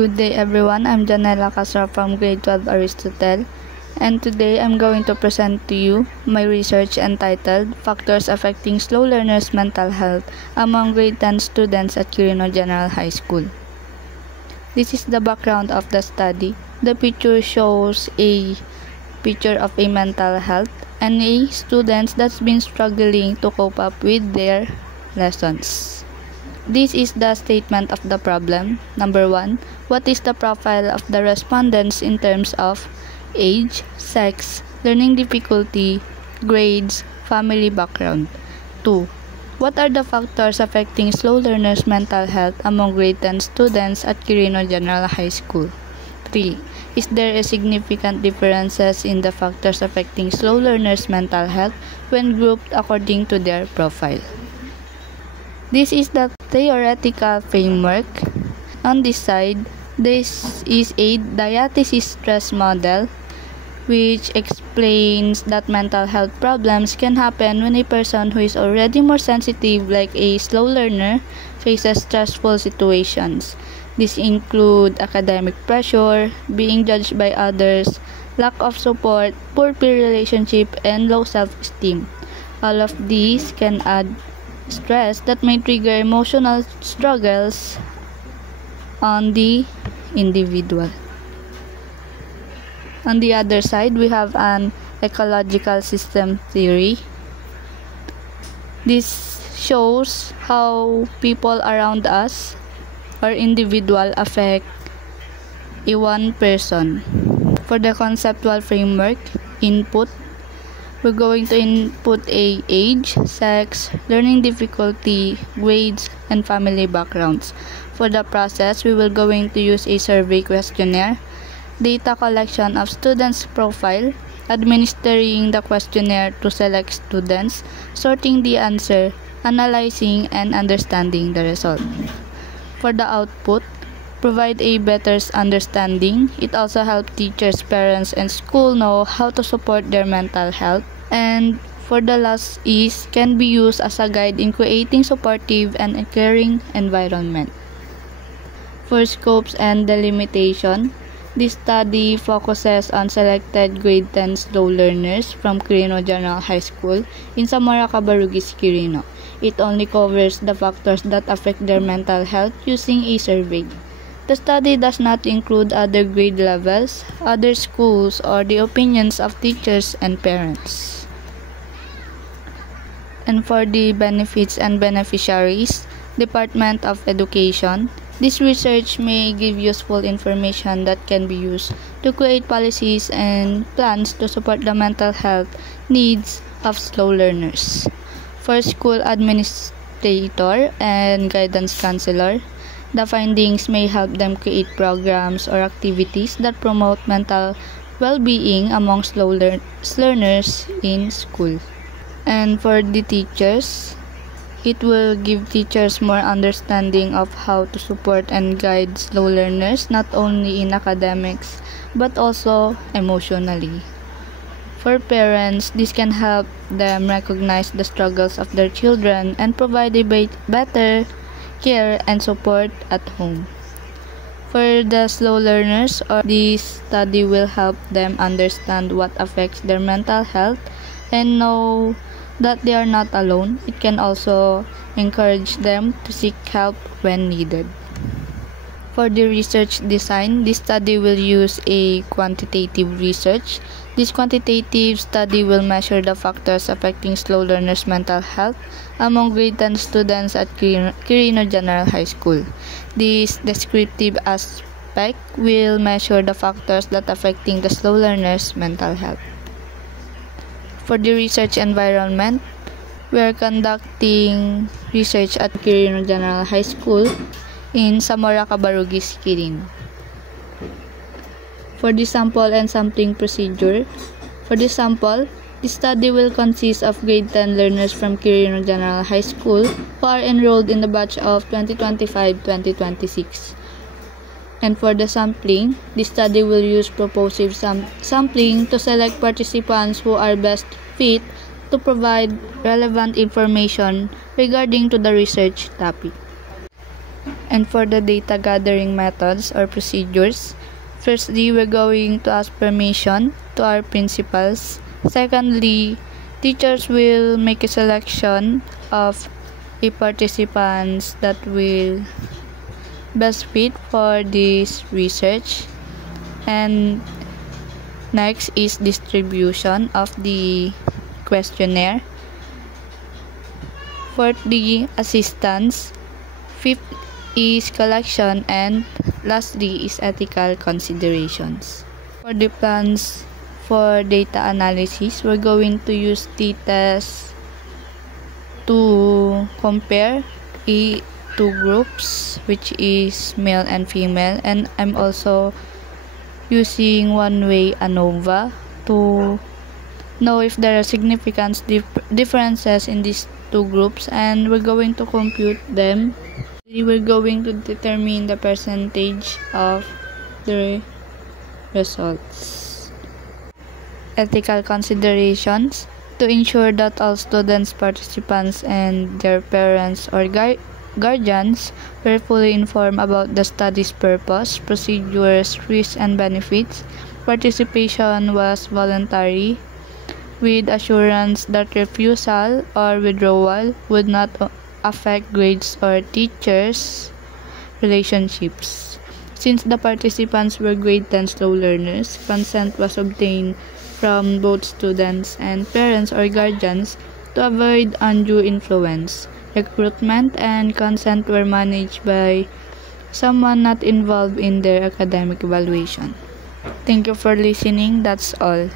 Good day everyone, I'm Janela Casar from grade 12 Aristotle, and today I'm going to present to you my research entitled Factors Affecting Slow Learners' Mental Health among grade 10 students at Quirino General High School. This is the background of the study. The picture shows a picture of a mental health and a students that's been struggling to cope up with their lessons. This is the statement of the problem. Number 1. What is the profile of the respondents in terms of age, sex, learning difficulty, grades, family background? 2. What are the factors affecting slow learners' mental health among grade 10 students at Quirino General High School? 3. Is there a significant differences in the factors affecting slow learners' mental health when grouped according to their profile? This is the theoretical framework. On this side, this is a diathesis stress model which explains that mental health problems can happen when a person who is already more sensitive, like a slow learner, faces stressful situations. These include academic pressure, being judged by others, lack of support, poor peer relationship, and low self-esteem. All of these can add stress that may trigger emotional struggles on the individual. On the other side, we have an ecological system theory. This shows how people around us or individual affect a one person. For the conceptual framework, input, we're going to input a age, sex, learning difficulty, grades, and family backgrounds. For the process, we will going to use a survey questionnaire, data collection of students' profile, administering the questionnaire to select students, sorting the answer, analyzing, and understanding the result. For the output, provide a better understanding. It also helps teachers, parents, and school know how to support their mental health. And for the last is can be used as a guide in creating supportive and caring environment. For scopes and delimitation, this study focuses on selected grade 10 slow learners from Quirino General High School in Zamora Cabarugis, Quirino. It only covers the factors that affect their mental health using a survey. The study does not include other grade levels, other schools, or the opinions of teachers and parents. And for the benefits and beneficiaries, Department of Education, this research may give useful information that can be used to create policies and plans to support the mental health needs of slow learners. For school administrator and guidance counselor, the findings may help them create programs or activities that promote mental well-being among slow learners in school. And for the teachers, it will give teachers more understanding of how to support and guide slow learners not only in academics but also emotionally. For parents, this can help them recognize the struggles of their children and provide a better care and support at home. For the slow learners, this study will help them understand what affects their mental health and know that they are not alone. It can also encourage them to seek help when needed. For the research design, this study will use a quantitative research. This quantitative study will measure the factors affecting slow learners' mental health among grade 10 students at Quirino General High School. This descriptive aspect will measure the factors that affecting the slow learners' mental health. For the research environment, we are conducting research at Quirino General High School in Zamora Cabarugis, Quirino. For the sample and sampling procedure, for the sample, the study will consist of grade 10 learners from Quirino General High School who are enrolled in the batch of 2025-2026. And for the sampling, the study will use purposive sampling to select participants who are best fit to provide relevant information regarding to the research topic. And for the data gathering methods or procedures, firstly, we're going to ask permission to our principals. Secondly, teachers will make a selection of a participants that will best fit for this research. And next is distribution of the questionnaire. Fourthly, assistance. Fifth is collection, and lastly is ethical considerations. For the plans for data analysis, we're going to use t-test to compare two groups, which is male and female, and I'm also using one-way ANOVA to know if there are significant differences in these two groups, and we're going to compute them. We're going to determine the percentage of the results. Ethical considerations. To ensure that all students, participants, and their parents or guardians were fully informed about the study's purpose, procedures, risks, and benefits, participation was voluntary, with assurance that refusal or withdrawal would not affect grades or teachers' relationships. Since the participants were grade 10 slow learners, consent was obtained from both students and parents or guardians to avoid undue influence. Recruitment and consent were managed by someone not involved in their academic evaluation. Thank you for listening. That's all.